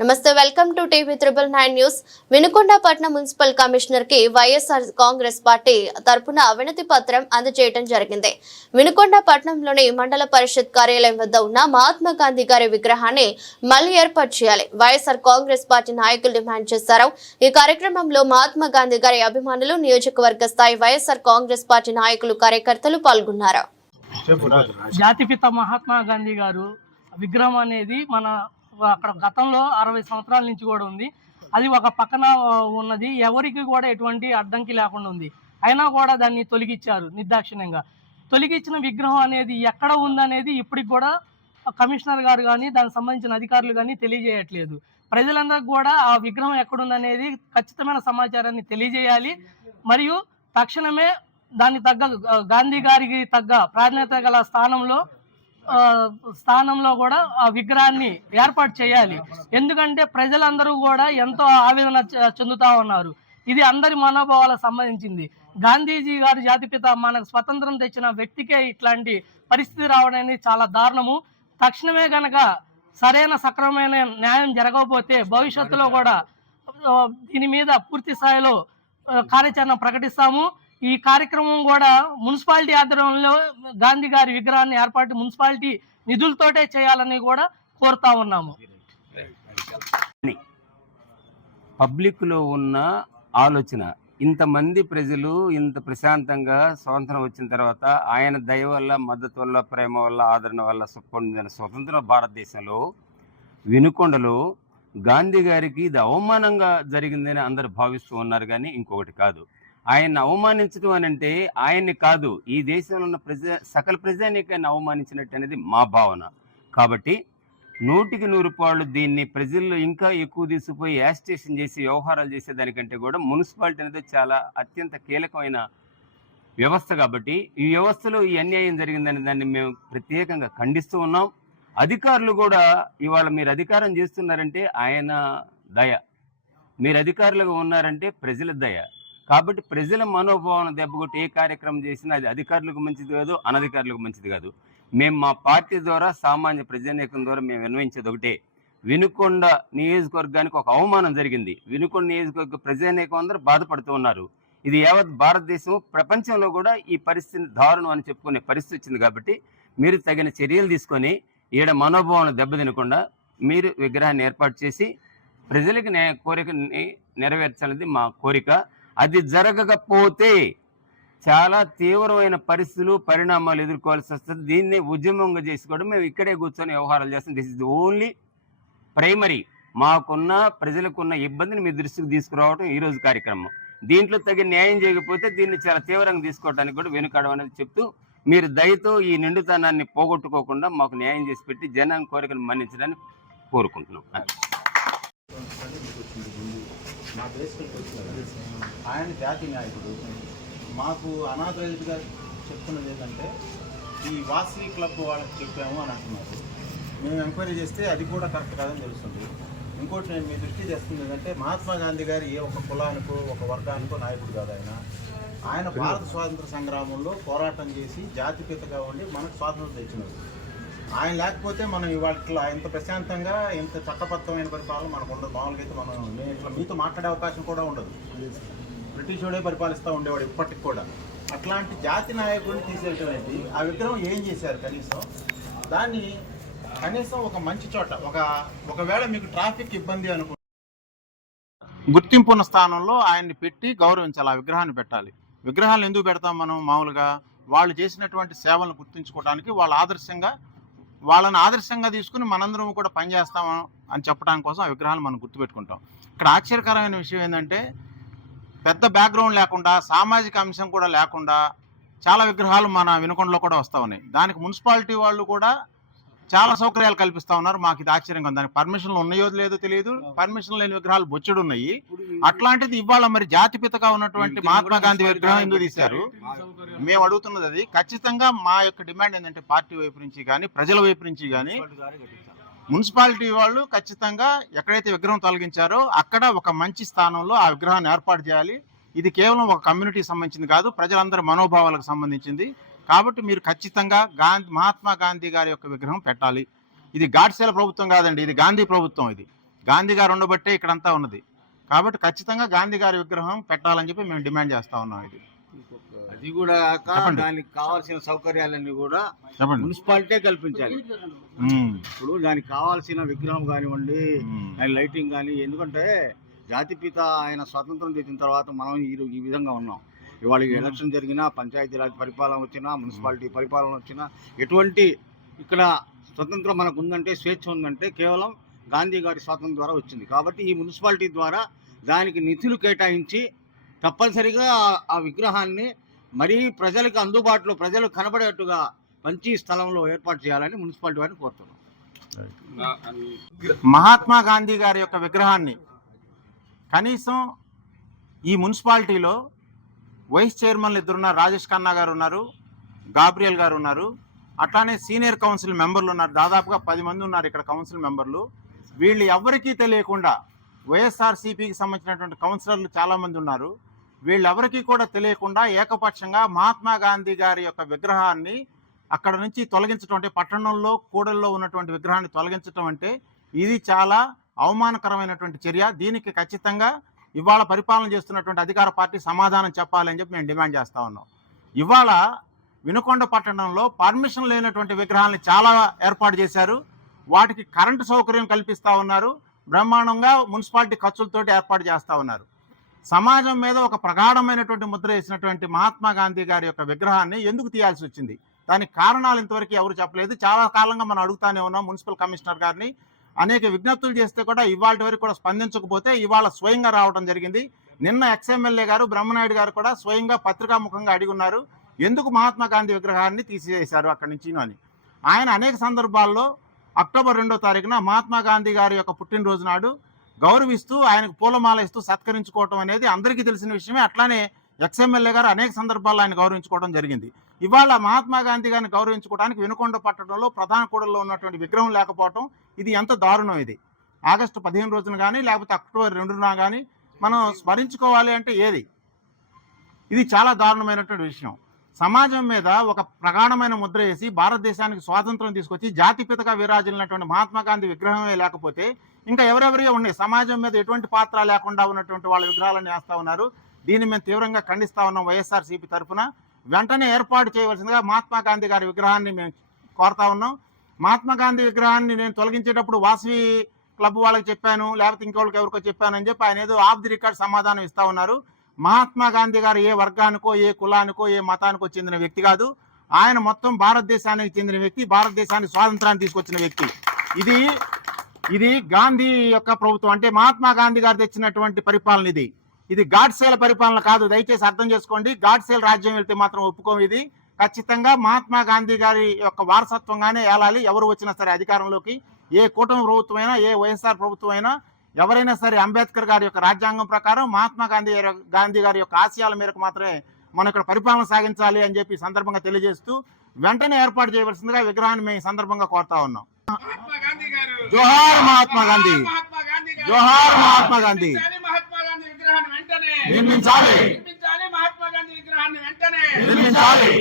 నమస్తే welcome to TV triple nine news. Vinukondapatnam municipal కమిషనర్కి YSR Congress party తరపున వినతి పత్రం అందజేయడం జరిగింది. వినుకొండపట్నంలోని మండల పరిషత్ కార్యాలయం వద్ద ఉన్న మహాత్మా గాంధీ గారి విగ్రహాన్ని మళ్ళీ ఏర్పాటు చేయాలి. వైఎస్ఆర్ కాంగ్రెస్ పార్టీ నాయకులు డిమాండ్ చేశారు. ఈ కార్యక్రమంలో మహాత్మా గాంధీ గారి అభిమానులు నియోజకవర్గ స్థాయి వైఎస్ఆర్ కాంగ్రెస్ పార్టీ నాయకులు కార్యకర్తలు పాల్గొన్నారు. జాతిపిత మహాత్మా గాంధీ గారు విగ్రహం అనేది మన అక్కడ గతంలో అరవై సంవత్సరాల నుంచి కూడా ఉంది. అది ఒక పక్కన ఉన్నది. ఎవరికి కూడా ఎటువంటి అడ్డంకి లేకుండా ఉంది. అయినా కూడా దాన్ని తొలగించారు నిర్దాక్షిణ్యంగా. తొలగించిన విగ్రహం అనేది ఎక్కడ ఉందనేది ఇప్పటికి కూడా కమిషనర్ గారు కానీ దానికి సంబంధించిన అధికారులు కానీ తెలియజేయట్లేదు. ప్రజలందరికీ కూడా ఆ విగ్రహం ఎక్కడుందనేది ఖచ్చితమైన సమాచారాన్ని తెలియజేయాలి. మరియు తక్షణమే దానికి తగ్గ గాంధీ గారికి తగ్గ ప్రాధాన్యత గల స్థానంలో స్థానంలో కూడా ఆ విగ్రహాన్ని ఏర్పాటు చేయాలి. ఎందుకంటే ప్రజలందరూ కూడా ఎంతో ఆవేదన చెందుతా ఉన్నారు. ఇది అందరి మనోభావాలకు సంబంధించింది. గాంధీజీ గారు జాతిపిత మనకు స్వతంత్రం తెచ్చిన వ్యక్తికే ఇట్లాంటి పరిస్థితి రావడం అనేది చాలా దారుణము. తక్షణమే గనక సరైన సక్రమమైన న్యాయం జరగకపోతే భవిష్యత్తులో కూడా దీని మీద పూర్తి స్థాయిలో కార్యాచరణ ప్రకటిస్తాము. ఈ కార్యక్రమం కూడా మున్సిపాలిటీ ఆధ్వర్యంలో గాంధీ గారి విగ్రహాన్ని ఏర్పాటు మున్సిపాలిటీ నిధులతోటే చేయాలని కూడా కోరుతా ఉన్నాము. పబ్లిక్లో ఉన్న ఆలోచన ఇంతమంది ప్రజలు ఇంత ప్రశాంతంగా స్వాతంత్రం వచ్చిన తర్వాత ఆయన దయ వల్ల మద్దతు వల్ల ప్రేమ వల్ల ఆదరణ వల్ల పొందిన స్వతంత్ర భారతదేశంలో వినుకొండలో గాంధీ గారికి ఇది అవమానంగా జరిగిందని అందరు భావిస్తూ ఉన్నారు కానీ ఇంకొకటి కాదు. ఆయన్ని అవమానించడం అని అంటే ఆయన్ని కాదు ఈ దేశంలో ఉన్న ప్రజ సకల ప్రజానికైనా అవమానించినట్టు అనేది మా భావన. కాబట్టి నూటికి నూరు పాళ్ళు దీన్ని ప్రజల్లో ఇంకా ఎక్కువ తీసుకుపోయి యాజిటేషన్ చేసి వ్యవహారాలు చేసేదానికంటే కూడా మున్సిపాలిటీ అనేది చాలా అత్యంత కీలకమైన వ్యవస్థ కాబట్టి ఈ వ్యవస్థలో ఈ అన్యాయం జరిగిందని దాన్ని మేము ప్రత్యేకంగా ఖండిస్తూ ఉన్నాం. అధికారులు కూడా ఇవాళ మీరు అధికారం చేస్తున్నారంటే ఆయన దయ. మీరు అధికారులుగా ఉన్నారంటే ప్రజల దయ. కాబట్టి ప్రజల మనోభావం దెబ్బకొట్టి ఏ కార్యక్రమం చేసినా అది అధికారులకు మంచిది కాదు అనధికారులకు మంచిది కాదు. మేము మా పార్టీ ద్వారా సామాన్య ప్రజానీకం ద్వారా మేము విన్నవించేది ఒకటే. వినుకొండ నియోజకవర్గానికి ఒక అవమానం జరిగింది. వినుకొండ నియోజకవర్గ ప్రజానీకం అందరూ బాధపడుతూ ఉన్నారు. ఇది యావత్ భారతదేశం ప్రపంచంలో కూడా ఈ పరిస్థితిని దారుణం అని చెప్పుకునే పరిస్థితి వచ్చింది కాబట్టి మీరు తగిన చర్యలు తీసుకొని ఈడ మనోభావాలను దెబ్బతినకుండా మీరు విగ్రహాన్ని ఏర్పాటు చేసి ప్రజలకు నే కోరికని నెరవేర్చాలనేది మా కోరిక. అది జరగకపోతే చాలా తీవ్రమైన పరిస్థితులు పరిణామాలు ఎదుర్కోవాల్సి వస్తుంది. దీన్ని ఉద్యమంగా చేసుకోవడం మేము ఇక్కడే కూర్చొని వ్యవహారాలు చేస్తాం. దిస్ ఇస్ ఓన్లీ ప్రైమరీ మాకున్న ప్రజలకున్న ఇబ్బందిని మీ దృష్టికి తీసుకురావడం ఈరోజు కార్యక్రమం. దీంట్లో తగిన న్యాయం చేయకపోతే దీన్ని చాలా తీవ్రంగా తీసుకోవడానికి కూడా వెనుకడం అనేది చెప్తూ మీరు దయతో ఈ నిండుతనాన్ని పోగొట్టుకోకుండా మాకు న్యాయం చేసి పెట్టి జనాన్ని కోరికను మన్నించడానికి కోరుకుంటున్నాం. మా బేస్మెంట్ వచ్చింది. ఆయన జాతి నాయకుడు. మాకు అనాథరైజ్గా చెప్తున్నది ఏంటంటే ఈ వాసవి క్లబ్ వాళ్ళకి చెప్పాము అని అంటున్నారు. మేము ఎంక్వైరీ చేస్తే అది కూడా కరెక్ట్ కాదని తెలుస్తుంది. ఇంకోటి నేను మీ దృష్టి చేస్తుంది ఏంటంటే మహాత్మా గాంధీ గారు ఏ ఒక కులానికో ఒక వర్గానికో నాయకుడు కాదు ఆయన. ఆయన భారత స్వాతంత్ర సంగ్రామంలో పోరాటం చేసి జాతిపితగా ఉండి మనకు స్వాతంత్రం తెచ్చినారు ఆయన లేకపోతే మనం ఇవాళ ఇట్లా ఇంత ప్రశాంతంగా ఇంత చట్టబద్ధమైన పరిపాలన మనకు ఉండదు. మామూలుగా అయితే మనం నేను ఇట్లా మీతో మాట్లాడే అవకాశం కూడా ఉండదు. బ్రిటిష్ వాడే పరిపాలిస్తూ ఉండేవాడు ఇప్పటికి కూడా. అట్లాంటి జాతి నాయకుడిని తీసేటువంటి ఆ విగ్రహం ఏం చేశారు కనీసం? దాన్ని కనీసం ఒక మంచి చోట ఒక ఒకవేళ మీకు ట్రాఫిక్ ఇబ్బంది అనుకో గుర్తింపు ఉన్న స్థానంలో ఆయన్ని పెట్టి గౌరవించాలి ఆ విగ్రహాన్ని పెట్టాలి. విగ్రహాలు ఎందుకు పెడతాం మనం మామూలుగా? వాళ్ళు చేసినటువంటి సేవలను గుర్తించుకోవడానికి వాళ్ళ ఆదర్శంగా వాళ్ళని ఆదర్శంగా తీసుకుని మనందరం కూడా పనిచేస్తాం అని చెప్పడానికి కోసం ఆ విగ్రహాలు మనం గుర్తుపెట్టుకుంటాం. ఇక్కడ ఆశ్చర్యకరమైన విషయం ఏంటంటే పెద్ద బ్యాక్గ్రౌండ్ లేకుండా సామాజిక అంశం కూడా లేకుండా చాలా విగ్రహాలు మన వినుకొండలో కూడా వస్తూ ఉన్నాయి. దానికి మున్సిపాలిటీ వాళ్ళు కూడా చాలా సౌకర్యాలు కల్పిస్తా ఉన్నారు. మాకు ఇది ఆశ్చర్యంగా ఉంది. దానికి పర్మిషన్లు ఉన్నాయో లేదో తెలియదు. పర్మిషన్ లేని విగ్రహాలు బొచ్చుడు ఉన్నాయి అట్లాంటిది ఇవాళ మరి జాతిపితగా ఉన్నటువంటి మహాత్మా గాంధీ విగ్రహం ఎందుకు తీశారు? మేము అడుగుతున్నది అది. ఖచ్చితంగా మా యొక్క డిమాండ్ ఏంటంటే పార్టీ వైపు నుంచి కానీ ప్రజల వైపు నుంచి కానీ మున్సిపాలిటీ వాళ్ళు ఖచ్చితంగా ఎక్కడైతే విగ్రహం తొలగించారో అక్కడ ఒక మంచి స్థానంలో ఆ విగ్రహాన్ని ఏర్పాటు చేయాలి. ఇది కేవలం ఒక కమ్యూనిటీకి సంబంధించింది కాదు ప్రజలందరి మనోభావాలకు సంబంధించింది. కాబట్టి మీరు ఖచ్చితంగా గాంధీ మహాత్మా గాంధీ గారి యొక్క విగ్రహం పెట్టాలి. ఇది గాడ్సేల ప్రభుత్వం కాదండి ఇది గాంధీ ప్రభుత్వం ఇది. గాంధీ గారు ఉండబట్టే ఇక్కడంతా ఉన్నది. కాబట్టి ఖచ్చితంగా గాంధీ గారి విగ్రహం పెట్టాలని చెప్పి మేము డిమాండ్ చేస్తా ఉన్నాం ఇది. అది కూడా. దానికి కావాల్సిన సౌకర్యాలన్నీ కూడా మున్సిపాలిటీ కల్పించాలి. ఇప్పుడు దానికి కావాల్సిన విగ్రహం కానివ్వండి లైటింగ్ కానీ ఎందుకంటే జాతిపిత ఆయన స్వాతంత్రం తెచ్చిన తర్వాత మనం ఈ ఈ విధంగా ఉన్నాం. ఇవాళ ఎలక్షన్ జరిగినా పంచాయతీరాజ్ పరిపాలన వచ్చినా మున్సిపాలిటీ పరిపాలన వచ్చినా ఎటువంటి ఇక్కడ స్వతంత్రం మనకు ఉందంటే స్వేచ్ఛ ఉందంటే కేవలం గాంధీ గారి స్వాతంత్రం ద్వారా వచ్చింది. కాబట్టి ఈ మున్సిపాలిటీ ద్వారా దానికి నిధులు కేటాయించి తప్పనిసరిగా ఆ- విగ్రహాన్ని మరీ ప్రజలకు అందుబాటులో ప్రజలు కనబడేట్టుగా మంచి స్థలంలో ఏర్పాటు చేయాలని మున్సిపాలిటీ వారిని కోరుతున్నాం. మహాత్మా గాంధీ గారి యొక్క విగ్రహాన్ని కనీసం ఈ మున్సిపాలిటీలో వైస్ చైర్మన్లు ఇద్దరున్నారు రాజేష్ ఖన్నా గారు ఉన్నారు గాబ్రియల్ గారు ఉన్నారు అట్లానే సీనియర్ కౌన్సిల్ మెంబర్లు ఉన్నారు. దాదాపుగా పది మంది ఉన్నారు ఇక్కడ కౌన్సిల్ మెంబర్లు. వీళ్ళు ఎవరికీ తెలియకుండా వైఎస్ఆర్సీపీకి సంబంధించినటువంటి కౌన్సిలర్లు చాలామంది ఉన్నారు. వీళ్ళెవరికీ కూడా తెలియకుండా ఏకపక్షంగా మహాత్మా గాంధీ గారి యొక్క విగ్రహాన్ని అక్కడ నుంచి తొలగించడం అంటే పట్టణంలో కూడల్లో ఉన్నటువంటి విగ్రహాన్ని తొలగించడం అంటే ఇది చాలా అవమానకరమైనటువంటి చర్య. దీనికి ఖచ్చితంగా ఇవాళ పరిపాలన చేస్తున్నటువంటి అధికార పార్టీ సమాధానం చెప్పాలని చెప్పి మేము డిమాండ్ చేస్తా ఉన్నాం. ఇవాళ వినుకొండ పట్టణంలో పర్మిషన్ లేనటువంటి విగ్రహాలను చాలా ఏర్పాటు చేశారు. వాటికి కరెంటు సౌకర్యం కల్పిస్తా ఉన్నారు. బ్రహ్మాండంగా మున్సిపాలిటీ ఖర్చులతోటి ఏర్పాటు చేస్తా ఉన్నారు. సమాజం మీద ఒక ప్రగాఢమైనటువంటి ముద్ర వేసినటువంటి మహాత్మా గాంధీ గారి యొక్క విగ్రహాన్ని ఎందుకు తీయాల్సి వచ్చింది? దానికి కారణాలు ఇంతవరకు ఎవరు చెప్పలేదు. చాలా కాలంగా మనం అడుగుతానే ఉన్నాం మున్సిపల్ కమిషనర్ గారిని. అనేక విజ్ఞప్తులు చేస్తే కూడా ఇవాళ వరకు కూడా స్పందించకపోతే ఇవాళ స్వయంగా రావడం జరిగింది. నిన్న ఎక్స్ఎమ్మెల్యే గారు బ్రహ్మనాయుడు గారు కూడా స్వయంగా పత్రికాముఖంగా అడిగి ఉన్నారు. ఎందుకు మహాత్మా గాంధీ విగ్రహాన్ని తీసివేశారు అక్కడి నుంచి అని. ఆయన అనేక సందర్భాల్లో అక్టోబర్ రెండో తారీఖున మహాత్మా గాంధీ గారి యొక్క పుట్టినరోజు నాడు గౌరవిస్తూ ఆయనకు పూలమాల ఇస్తూ సత్కరించుకోవటం అనేది అందరికీ తెలిసిన విషయమే. అట్లానే ఎక్స్ఎమ్మెల్యే గారు అనేక సందర్భాల్లో ఆయన గౌరవించుకోవడం జరిగింది. ఇవాళ మహాత్మా గాంధీ గారిని గౌరవించుకోవడానికి వినుకొండ పట్టణంలో ప్రధాన కూడల్లో ఉన్నటువంటి విగ్రహం లేకపోవడం ఇది ఎంత దారుణం ఇది. ఆగస్టు పదిహేను రోజున కానీ లేకపోతే అక్టోబర్ రెండున కానీ మనం స్మరించుకోవాలి అంటే ఏది? ఇది చాలా దారుణమైనటువంటి విషయం. సమాజం మీద ఒక ప్రగాఢమైన ముద్ర వేసి భారతదేశానికి స్వాతంత్రం తీసుకొచ్చి జాతిపితగా విరాజిల్లినటువంటి మహాత్మా గాంధీ విగ్రహమే లేకపోతే ఇంకా ఎవరెవరియో ఉన్నాయి? సమాజం మీద ఎటువంటి పాత్ర లేకుండా ఉన్నటువంటి వాళ్ళ విగ్రహాలను వేస్తూ ఉన్నారు. దీన్ని మేము తీవ్రంగా ఖండిస్తా ఉన్నాం వైఎస్ఆర్సీపీ తరఫున. వెంటనే ఏర్పాటు చేయవలసిందిగా మహాత్మా గాంధీ గారి విగ్రహాన్ని మేము కోరుతా ఉన్నాం. మహాత్మా గాంధీ విగ్రహాన్ని నేను తొలగించేటప్పుడు వాసవి క్లబ్ వాళ్ళకి చెప్పాను లేకపోతే ఇంకోళ్ళకి ఎవరికో చెప్పాను అని చెప్పి ఆయన ఏదో ఆఫ్ ది రికార్డ్ సమాధానం ఇస్తా ఉన్నారు. మహాత్మా గాంధీ గారు ఏ వర్గానికో ఏ కులానికో ఏ మతానికో చెందిన వ్యక్తి కాదు. ఆయన మొత్తం భారతదేశానికి చెందిన వ్యక్తి భారతదేశానికి స్వాతంత్రాన్ని తీసుకొచ్చిన వ్యక్తి. ఇది ఇది గాంధీ యొక్క ప్రభుత్వం. అంటే మహాత్మా గాంధీ గారు తెచ్చినటువంటి పరిపాలన ఇది. ఇది గాడ్సేల పరిపాలన కాదు. దయచేసి అర్థం చేసుకోండి. గాడ్సేల రాజ్యం వెళ్తే మాత్రం ఒప్పుకోం ఇది. ఖచ్చితంగా మహాత్మా గాంధీ గారి యొక్క వారసత్వంగానే ఏలాలి. ఎవరు వచ్చినా సరే అధికారంలోకి. ఏ కూటమి ప్రభుత్వం అయినా ఏ వైఎస్ఆర్ ప్రభుత్వం అయినా ఎవరైనా సరే అంబేద్కర్ గారి యొక్క రాజ్యాంగం ప్రకారం మహాత్మా గాంధీ గాంధీ గారి యొక్క ఆశయాల మేరకు మాత్రమే మనం ఇక్కడ పరిపాలన సాగించాలి అని చెప్పి సందర్భంగా తెలియజేస్తూ వెంటనే ఏర్పాటు చేయవలసిందిగా విగ్రహాన్ని మేము సందర్భంగా కోరుతా ఉన్నాం. జోహార్ మహాత్మా గాంధీ. మహాత్మా గాంధీ గారు. జోహార్ మహాత్మా గాంధీ. నిర్మించాలి మహాత్మా గాంధీ విగ్రహాన్ని వెంటనే. నిర్మించాలి నిర్మించాలి మహాత్మా గాంధీ విగ్రహాన్ని వెంటనే. నిర్మించాలి